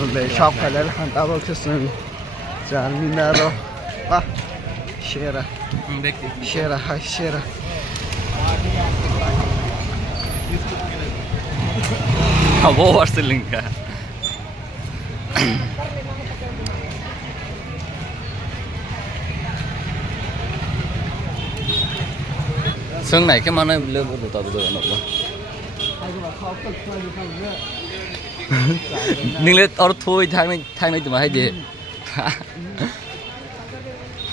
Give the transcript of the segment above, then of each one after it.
Để shop phải lấy hàng tao bốc sừng chán mình ra rồi à share share hay share वो वर्ष link का sương này cái món này lừa bột tao bây giờ nó nhưng lên ở thôi thang này tụi mày hay gì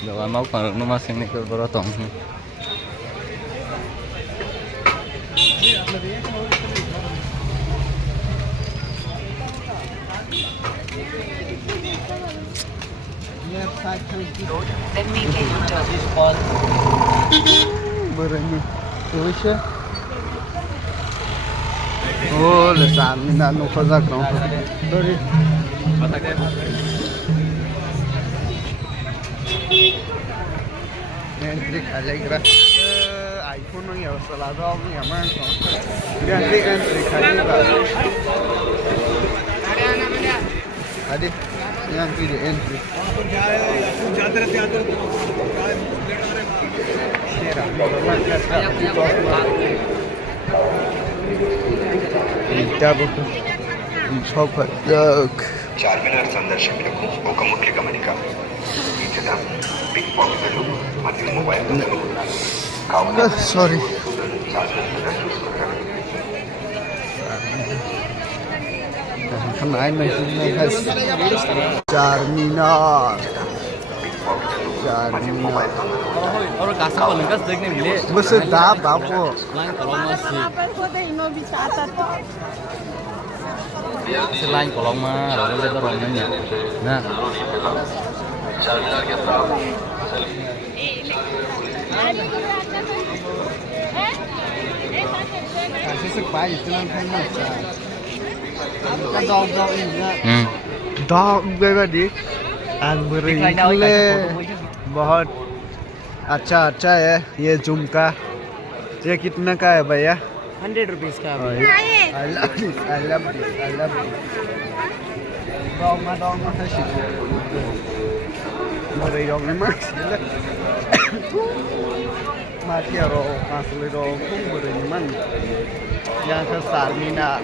rồi ăn máu còn nó mà sang này có đó tổng berani tuh oh lesan na no fazak no sorry entry khajai gra iphone no ya sala ro ya man dia entry khajai ba adi yang di entry Charminar సందర్శకులకు ఒక ముఖ్య గమనిక ఈ జత pick పాకెట్లు మరియు mobile దొంగలు ఉన్నారు కావున sorry Kemarin Charminar और गासा वाले का देखने मिले बस दाब आपको लाइन कॉलम में से लाइन कॉलम में और ले तो रोने नहीं ना चार्मिनार के साथ कैसे से पाई इतना फेमस का डॉग बेबी ले बहुत अच्छा है ये झुमका ये कितना का है भैया 100 रुपीस का I love this dong ma है शिट मेरे dong này max Matia ro asli ro pun beriman yang ke Charminar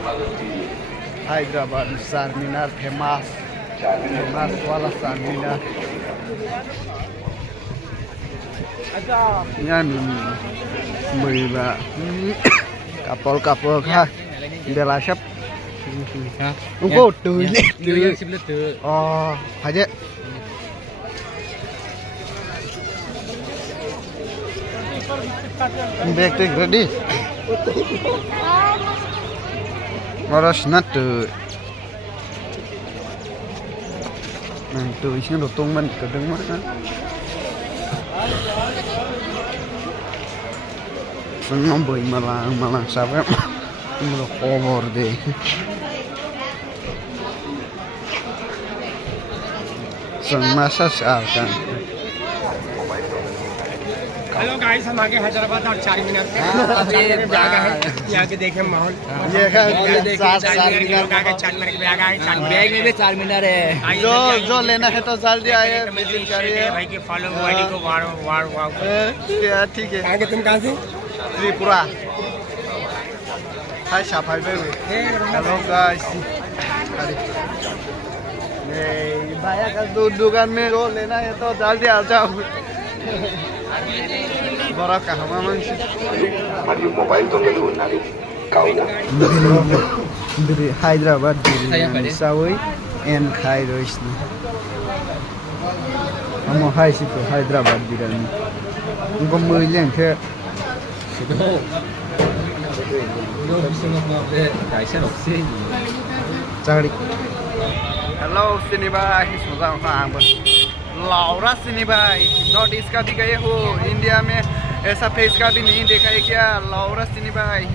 Hyderabad Charminar famous wala Charminar yan mười và couple ha để là sắp không có từ phải chứ bag take ready or not từ từ xin đồ tung mình cứ đứng mắt nó bơi mà là sao vậy mà nó over đi sang masa sao kan hello guys हम आगे हैदराबाद और चारमीनार पे ये आगे देखें माहौल ये है चारमीनार के आगे बैग में भी चारमीनार है जो लेना है तो जल्दी आइए विजिट करिए भाई के फॉलो आईडी को वार ठीक है आगे तुम कहां से त्रिपुरा हाय शाफाई बेबी हेलो गाइस भैया का दुकान में वो लेना है तो जल्दी आ जाओ बड़ा कहवा मंशी మరియు మొబైల్ దొంగలు ఉన్నారు కావున Hyderabad biryani sawai and khai roisni amo hai situ Hyderabad biryani ko muileng the chari hello sini bhai sujang phang लाउरा सिनी भाई नॉर्थ ईस्ट का भी गए हो इंडिया में ऐसा फेस का भी नहीं देखा है क्या लाउरा सिनी भाई